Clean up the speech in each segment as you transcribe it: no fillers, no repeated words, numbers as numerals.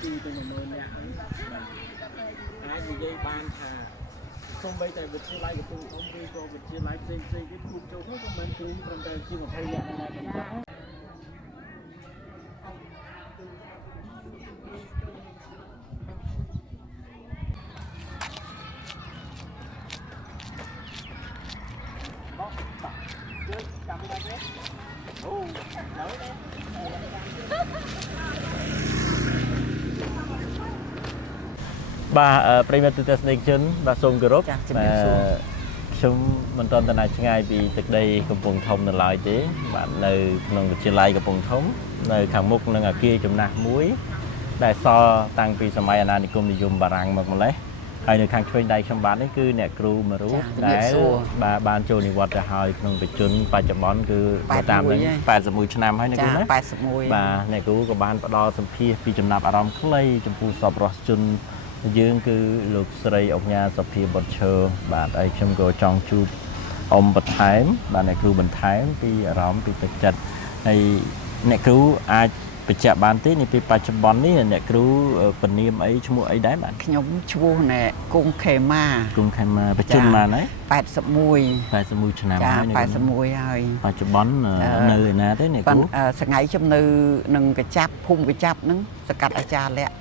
Khi tôi mà mơ nhạc ai thì dây ban thà không bây giờ việc chia lại của tôi không đi có việc chia lại xây cái khu châu nó của mình chú trong đây khi mà thay dạng này mình đã bà premier tư test nation bà xung group chúng mình toàn tên này ngay vì từ đây cầm vùng thông là lại thế bạn nơi nông chia lại cầm vùng thống nơi khang mục nơi ở kia chấm nạc muối đại so tăng vì sớm mai anh cùng đi dùng bà răng một lấy hai nơi khang chuyên đây trong bán đấy cứ nè crew mà rú đấy bà ban châu này vật là hai nông bị chun vài chấm bón cứ tam đến 80 năm hay nữa đấy bà này cứu của ban đo sầm phi vì chấm nạp aram clay chấm phu sập rос chun dương cứ lục sợi ông nhà sập phi bật chờ bà đây chấm go trong chu ông bật thái bà này cứu bật thái vì aram vì thực chất này này cứu ai bị chạm bàn tí này bị ba chấm bón ní này cứu phần niêm ấy chung ấy đấy bạn nhóm chua nè cung khe ma bị chun mà đấy 81 chấm nào đấy 81 ហើយ ba chấm bón nơi nào thế này cứu ថ្ងៃខ្ញុំនៅនឹងកញ្ចាប់ភូមិកញ្ចាប់ហ្នឹងសកាត់អាចារ្យលក្ខ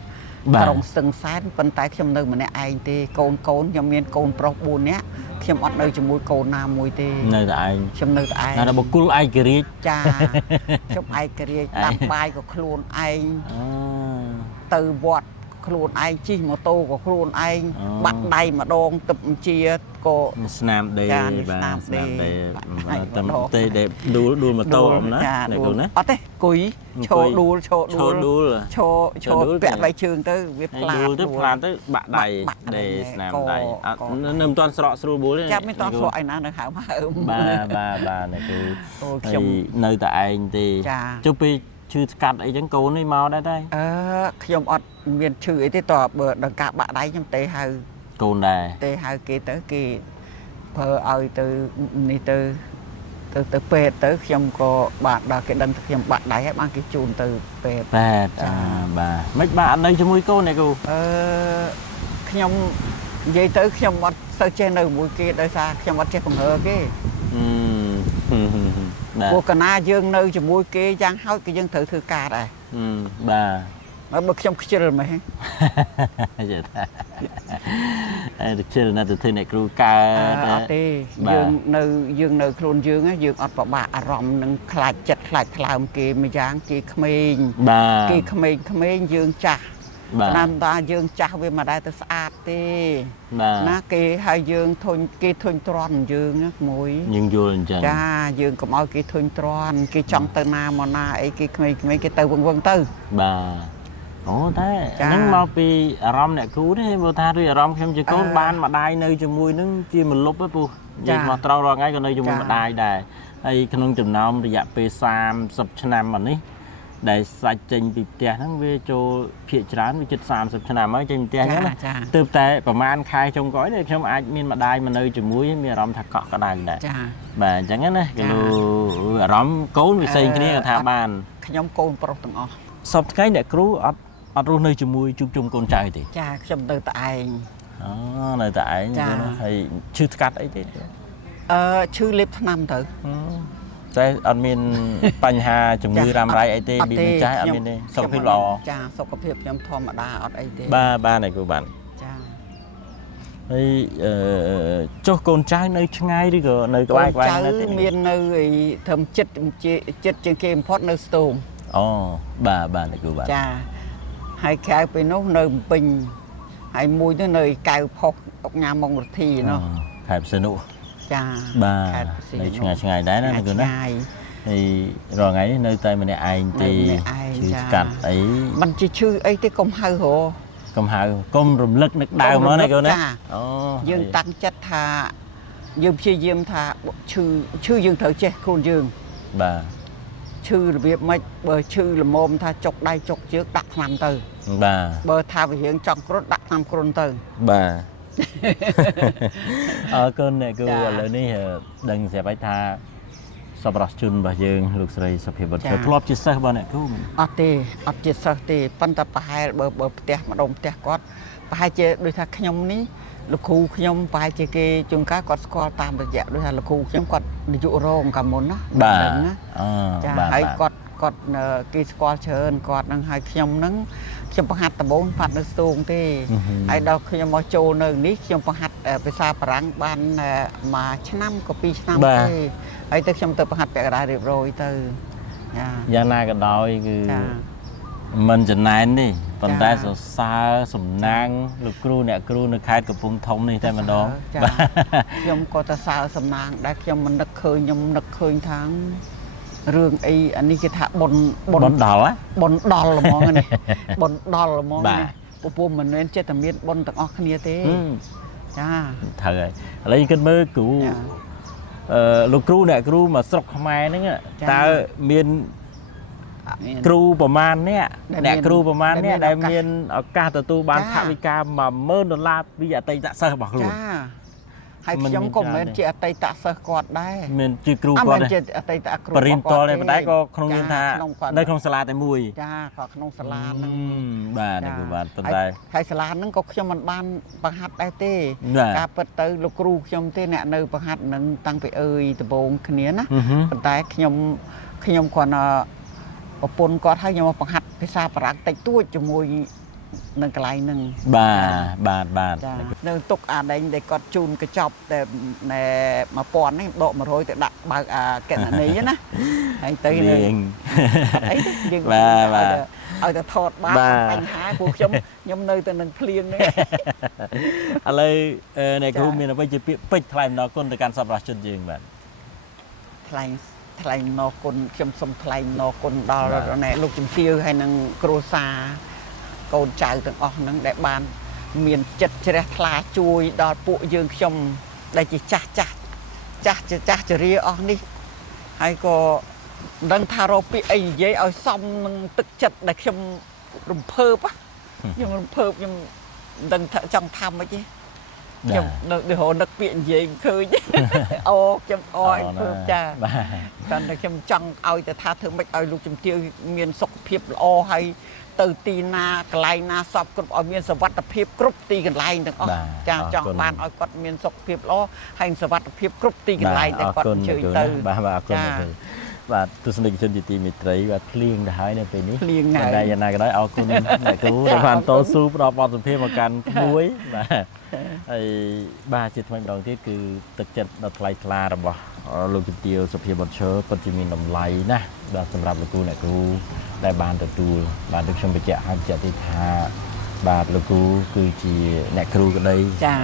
ក្រុងស្ទឹងសែនប៉ុន្តែខ្ញុំនៅម្នាក់ឯងទេកូនខ្ញុំមានកូនប្រុស4នាក់ខ្ញុំអត់នៅជាមួយកូនណាមួយទេនៅតែឯងខ្ញុំនៅតែឯងណាបុគ្គលឯករាជ្យចាខ្ញុំឯករាជ្យដាំបាយក៏ខ្លួនឯងទៅវត្តខ្លួនឯងជិះម៉ូតូក៏ខ្លួនឯងបាក់ដៃម្ដងទឹកជាក៏ស្នាមដេបាទស្នាមដេតាមទេដួលម៉ូតូអមណានេះគូណាអត់ទេគួយឈរដួលឈរពាក់ដៃជើងទៅវាផ្លាតទៅបាក់ដៃដេស្នាមដៃអត់នៅមិនទាន់ស្រកស្រួលបួលទេចាប់មិនទាន់ស្រកឯណានៅហើមបាទនេះគឺខ្ញុំនៅតែឯងទេចុះពេលឈឺស្កាត់អីចឹងកូននេះមកដែរតែខ្ញុំអត់មានឈឺអីទេតើបើដល់ការបាក់ដៃខ្ញុំទេហៅកូនដែរទេហៅគេទៅគេប្រើឲ្យទៅនេះទៅពេទ្យទៅខ្ញុំក៏បាទដល់គេដឹងថាខ្ញុំបាក់ដៃហើយបានគេជូនទៅពេទ្យបាទបាទមិនបាទអត់នៅជាមួយកូនទេគូខ្ញុំនិយាយទៅខ្ញុំអត់ទៅចេះនៅជាមួយគេដោយសារខ្ញុំអត់ចេះបង្ហើគេព្រោះកាលណាយើងនៅជាមួយគេយ៉ាងហោចក៏យើងត្រូវធ្វើការដែរបាទបើខ្ញុំខ្ជិលមែនយេថាខ្ជិលណាស់ទៅធ្វើអ្នកគ្រូកើតអត់ទេយើងនៅខ្លួនយើងអត់ប្របាក់អារម្មណ៍នឹងខ្លាចចិត្តខ្លាចថ្លើមគេមួយយ៉ាងគេក្មេងគេក្មេងយើងចាស់តាមតាយើងចាស់វាមិនដែលទៅស្អាតទេណាគេឲ្យយើងគេធុញទ្រាន់យើងមួយយើងយល់អញ្ចឹងចាយើងកុំឲ្យគេធុញទ្រាន់គេចង់ទៅណាមកណាអីគេក្មេងគេទៅវឹងទៅបាទអូតែហ្នឹងមកពីអារម្មណ៍អ្នកគ្រូទេបើថាឬអារម្មណ៍ខ្ញុំជាកូនបានម្ដាយនៅជាមួយនឹងជាមលុបទេពូនិយាយមកត្រង់រាល់ថ្ងៃក៏នៅជាមួយម្ដាយដែរហើយក្នុងចំណោមរយៈពេល30ឆ្នាំមកនេះដែលសាច់ចេញពីផ្ទះហ្នឹងវាចូលភាគច្រើនវាជិត30ឆ្នាំហើយចេញពីផ្ទះហ្នឹងណាទើបតែប្រហែលខែចុងក្រោយនេះខ្ញុំអាចមានម្ដាយមកនៅជាមួយមានអារម្មណ៍ថាកក់ក្ដៅដែរចាបាទអញ្ចឹងណាគឺអារម្មណ៍កូនវាផ្សេងគ្នាថាបានខ្ញុំកូនប្រុសទាំងអស់សពថ្ងៃអ្នកគ្រូអត់រស់នៅជាមួយជួបជុំកូនចៅទេចាខ្ញុំនៅតែឯងនៅតែឯងហើយឈឺស្កាត់អីទេឈឺលេបថ្នាំទៅតែអត់មានបញ្ហាជំងឺរ៉ាំរ៉ៃអីទេពីម្ចាស់អត់មានទេសុខភាពល្អចាសុខភាពខ្ញុំធម្មតាអត់អីទេបាទនេះគ្រូបាទចាហើយចុះកូនចៅនៅឆ្ងាយឬក៏នៅក្បែរនៅទេមាននៅត្រឹមចិត្តជាងគេបំផុតនៅស្ទូងអូបាទនេះគ្រូបាទចាហើយក្រៅពីនោះនៅភ្នំពេញហើយមួយនោះនៅកៅផុសអុកញ៉ាម៉ុងរទ្ធីនោះខេត្តពិសេនុចាបាទនៅឆ្ងាយដែរណាគឺណាហើយរាល់ថ្ងៃនេះនៅតែម្នាក់ឯងទេឈឺស្កាត់អីមិនជាឈឺអីទេកុំហៅកុំហៅកុំរំលឹកនឹកដើមមកណាគឺណាអូយើងតាំងចិត្តថាយើងព្យាយាមថាឈឺយើងត្រូវចេះខ្លួនយើងបាទឈឺរបៀបម៉េចបើឈឺល្មមថាចុកដៃចុកជើងដាក់ថ្នាំទៅបាទបើថាវារៀងចង់គ្រុនដាក់ថ្នាំគ្រុនទៅបាទអរគុណអ្នកគ្រូឥឡូវនេះដឹងស្រាប់ហើយថា សប្បុរសជនរបស់យើងលោកស្រីសុភាបុត្រធ្លាប់ជាសិស្សរបស់អ្នកគ្រូ អត់ទេអត់ជាសិស្សទេប៉ុន្តែប្រហែលបើផ្ទះម្ដុំផ្ទះគាត់ប្រហែលជាដូចថាខ្ញុំនេះលោកគ្រូខ្ញុំប្រហែលជាគេជួនកាលគាត់ស្គាល់តាមរយៈដូចថាលោកគ្រូខ្ញុំគាត់នាយករងកាលមុនណាដឹងណាចាហើយគាត់គេស្គាល់ច្រើនគាត់នឹងឲ្យខ្ញុំនឹងខ្ញុំបង្ហាត់ដំបូងផាត់នៅស្ទូងទេហើយដល់ខ្ញុំមកចូលនៅនេះខ្ញុំបង្ហាត់ភាសាបារាំងបានមួយឆ្នាំក៏2ឆ្នាំទេហើយទៅខ្ញុំទៅបង្ហាត់ពាក្យកណ្ដាលរៀបរយទៅយ៉ាងណាក៏ដោយគឺមិនចំណែននេះប៉ុន្តែសរសើរសំណាងលោកគ្រូអ្នកគ្រូនៅខេត្តកំពង់ធំនេះតែម្ដងខ្ញុំក៏ទៅសើរសំណាងដែរខ្ញុំមិននឹកឃើញខ្ញុំនឹកឃើញថារឿងអីអានេះគេថាបុណ្យដល់បុណ្យដល់ហ្មងនេះបុណ្យដល់ហ្មងនេះពពុំមិនមែនចិត្តតែមានបុណ្យទាំងអស់គ្នាទេចាត្រូវហើយឥឡូវគិតមើលគ្រូលោកគ្រូអ្នកគ្រូមកស្រុកខ្មែរហ្នឹងតើមានគ្រូប្រមាណអ្នកគ្រូប្រមាណអ្នកដែលមានឱកាសទទួលបានថវិកា$10000ពីអតីតសិស្សរបស់ខ្លួនហើយខ្ញុំក៏មិនមែនជាអតីតសិស្សគាត់ដែរមានជាគ្រូគាត់ដែរជាអតីតគ្រូបរិញ្ញាបត្រតែក៏ក្នុងនាមថានៅក្នុងសាលាតែមួយចាក៏ក្នុងសាលាហ្នឹងបាទគ្រូបាទប៉ុន្តែហើយសាលាហ្នឹងក៏ខ្ញុំមិនបានបង្ហាត់ដែរទេការពិតទៅលោកគ្រូខ្ញុំទេអ្នកនៅបង្ហាត់នឹងតាំងពីដំបូងគ្នាណាប៉ុន្តែខ្ញុំគ្រាន់តែប្រពន្ធគាត់ឲ្យខ្ញុំមកបង្ហាត់ភាសាបារាំងតិចតួចជាមួយនឹងកន្លែងហ្នឹងបាទនៅទុកអាដែងដែលគាត់ជូនកញ្ចប់តែ1000នេះដក100ទៅដាក់បើកអាកណនីណាហើយទៅលេងអីយើងឲ្យទៅថតបានបញ្ហាព្រោះខ្ញុំនៅតែនឹងភ្លៀងនេះឥឡូវអ្នកគ្រូមានអ្វីជាពាក្យពេចន៍ថ្លែងអំណរគុណទៅកាន់សប្បុរសជនយើងបាទថ្លែងអំណរគុណខ្ញុំសូមថ្លែងអំណរគុណដល់អ្នកលោកជំទាវហើយនឹងគ្រួសារកូនចៅទាំងអស់ហ្នឹងដែលបានមានចិត្តជ្រះថ្លាជួយដល់ពួកយើងខ្ញុំដែលជាចាស់ជរាអស់នេះហើយក៏ដឹងថារកពាក្យអីនិយាយឲ្យសមនឹងទឹកចិត្តដែលខ្ញុំរំភើបខ្ញុំដឹងថាចង់ធ្វើមិនទេខ្ញុំនឹកពាក្យនិយាយឃើញខ្ញុំឲ្យភើបចាគាត់តែខ្ញុំចង់ឲ្យទៅថាធ្វើម៉េចឲ្យលោកជំទាវមានសុខភាពល្អហើយទៅទីណាកន្លែងណាសពគ្រប់ឲ្យមានសុវត្ថិភាពគ្រប់ទីកន្លែងទាំងអស់ចាចង់បានឲ្យគាត់មានសុខភាពល្អហើយសុវត្ថិភាពគ្រប់ទីកន្លែងដែលគាត់អញ្ជើញទៅបាទអរគុណបាទទស្សនិកជនជាទីមេត្រីបាទភ្លៀងទៅហើយនៅពេលនេះតែយ៉ាងណាក៏ដោយអរគុណអ្នកគ្រូដែលបានតស៊ូផ្ដល់បទសម្ភាសន៍មកកាន់ក្មួយបាទហើយបាទជាថ្មីម្ដងទៀតគឺទឹកចិត្តដ៏ថ្លៃថ្លារបស់លោកជំទាវសុភាបុត្រឈើពិតជាមានតម្លៃណាស់បាទសម្រាប់លោកគ្រូអ្នកគ្រូដែលបានទទួលបាទដូចខ្ញុំបញ្ជាក់ឲ្យជាក់ទីថាបាទលោកគ្រូគឺជាអ្នកគ្រូក្តី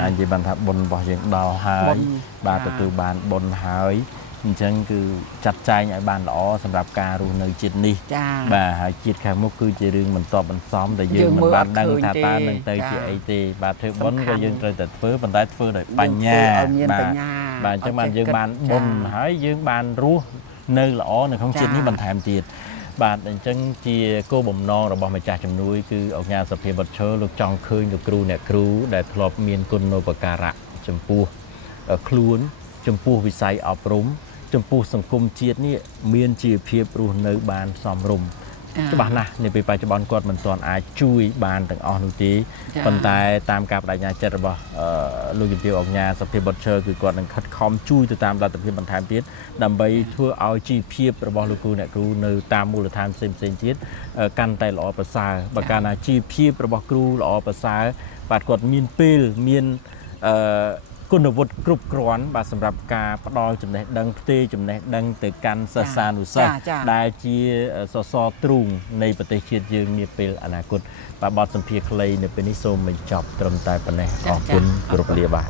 អាចនិយាយបានថាបុណ្យរបស់យើងដល់ហើយបាទទទួលបានបុណ្យហើយអញ្ចឹងគឺចាត់ចែងឲ្យបានល្អសម្រាប់ការរស់នៅជាតិនេះបាទហើយជាតិខាងមុខគឺជារឿងមិនតបមិនសមដែលយើងមិនបានដឹងថាតើនឹងទៅជាអីទេបាទធ្វើបុណ្យក៏យើងត្រូវតែធ្វើប៉ុន្តែធ្វើដោយបញ្ញាបាទអញ្ចឹងបានយើងបានបុណ្យហើយយើងបានរស់នៅល្អនៅក្នុងជាតិនេះបន្ថែមទៀតបាទអញ្ចឹងជាគោលបំណងរបស់ម្ចាស់ជំនួយគឺអង្គការសុភាបុត្រឈើលោកចង់ឃើញលោកគ្រូអ្នកគ្រូដែលធ្លាប់មានគុណូបការៈចំពោះខ្លួនចំពោះវិស័យអប់រំចំពោះសង្គមជាតិនេះមានជីវភាពរស់នៅបានសមរម្យច្បាស់ណាស់នៅពេលបច្ចុប្បន្នគាត់មិនទាន់អាចជួយបានទាំងអស់នោះទេប៉ុន្តែតាមការបដិញ្ញាចិត្តរបស់លោកជំទាវអង្គការសុភាបុត្រឈើគឺគាត់នឹងខិតខំជួយទៅតាមលទ្ធភាពបន្ថែមទៀតដើម្បីធ្វើឲ្យជីវភាពរបស់លោកគ្រូអ្នកគ្រូនៅតាមមូលដ្ឋានផ្សេងទៀតកាន់តែល្អប្រសើរបើកាលណាជីវភាពរបស់គ្រូល្អប្រសើរបាទគាត់មានពេលមានគុណវុឌ្ឍិគ្រប់គ្រាន់បាទសម្រាប់ការផ្ដល់ចំណេះដឹងផ្ទេរចំណេះដឹងទៅកាន់សិស្សានុសិស្សដែលជាសសរទ្រូងនៃប្រទេសជាតិយើងនាពេលអនាគតបាទបទសម្ភាសន៍ខ្លីនៅពេលនេះសូមបញ្ចប់ត្រឹមតែប៉ុណ្ណេះអរគុណគ្រប់លាបាទ